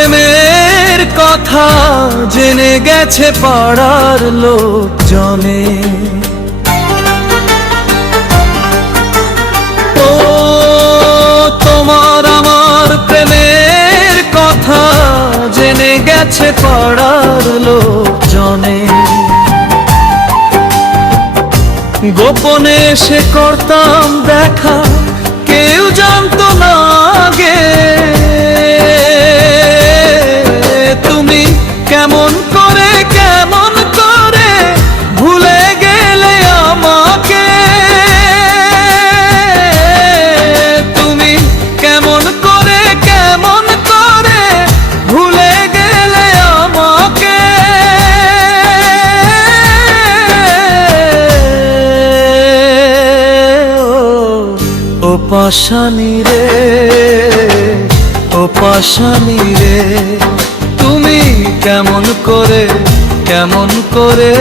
প্রেমের কথা জেনে গেছে পাড়ার লোকজনে। ও তোমার আমার প্রেমের কথা জেনে গেছে পাড়ার লোকজনে। গোপনে সে করতাম দেখা, কেউ জানতো না আগে। তুমি কেমন করে ভুলে গেলে আমাকে। তুমি কেমন করে ভুলে গেলে আমাকে। ও পাশানি রে, ও পাশানি রে, তুমি কেমন করে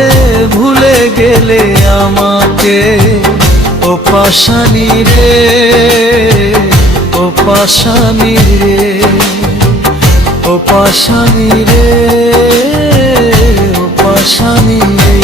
ভুলে গেলে আমাকে। ও পাশানি রে, ও পাশানি রে, ও পাশানি রে, ও পাশানি রে।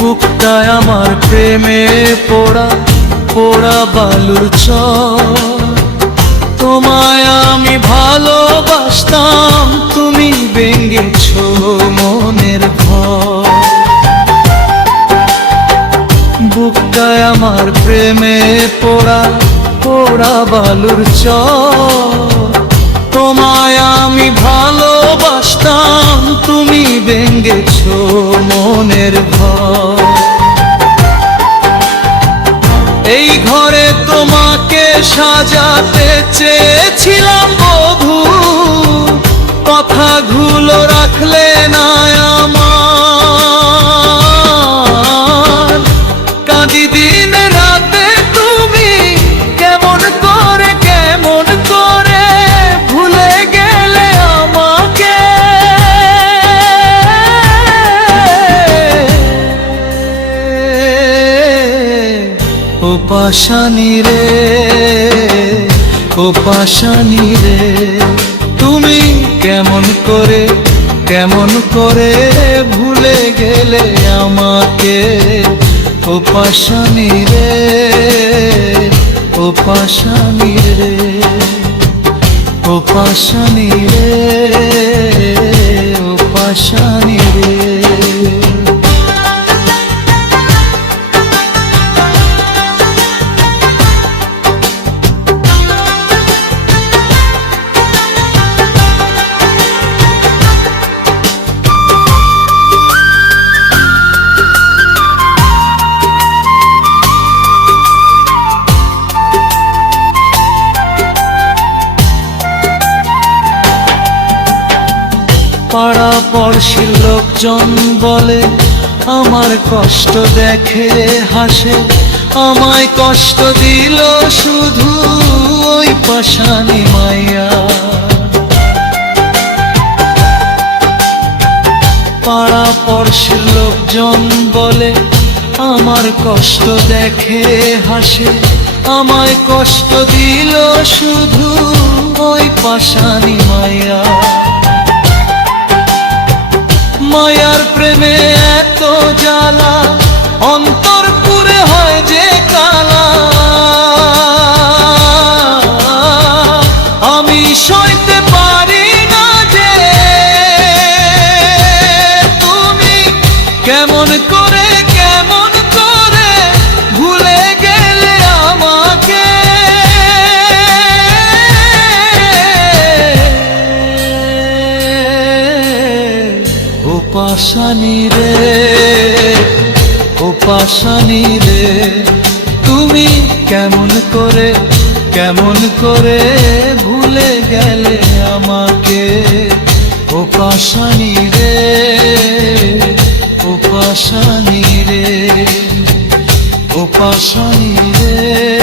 বুকটায় আমার প্রেমে পোড়া পোড়া বালুর চর। তোমায় আমি ভালোবাসতাম, তুমি ভেঙেছো মনের ঘর। বুকটায় আমার প্রেমে পোড়া পোড়া বালুর চর। তোমায় আমি ভালোবাসতাম, তুমি ভেঙেছো মনের ঘর। এই ঘরে তোমাকে সাজাতে চেয়েছিলাম বধূ, কথাগুলো রাখলে না আমার। কাঁদি দিন রাতে তুমি কেমন করে ভুলে গেলে আমাকে। ও পাশানি রে, ও পাশানি রে, তুমি কেমন করে ভুলে গেলে আমাকে। ও পাশানি রে, ও পাশানি রে, ও পাশানি রে, ও পাশানি রে। পাড়া পড়শির লোকজন বলে আমার কষ্ট দেখে হাসে। আমায় কষ্ট দিল শুধু ওই পাশানি মাইয়া। পাড়া পড়শির লোকজন বলে আমার কষ্ট দেখে হাসে। আমায় কষ্ট দিল শুধু ওই পাশানি মাইয়া। মায়ার প্রেমে এত জ্বালা, অন্তর পুরে হয় যে কালা। আমি সইতে পারি না যে তুমি কেমন করে ভুলে গেলে আমাকে। ও পাশানি রে, ও পাশানি রে, তুমি কেমন কেমন করে ভুলে গেলে আমাকে ও পাশানি রে, ও পাশানি রে, ও পাশানি রে।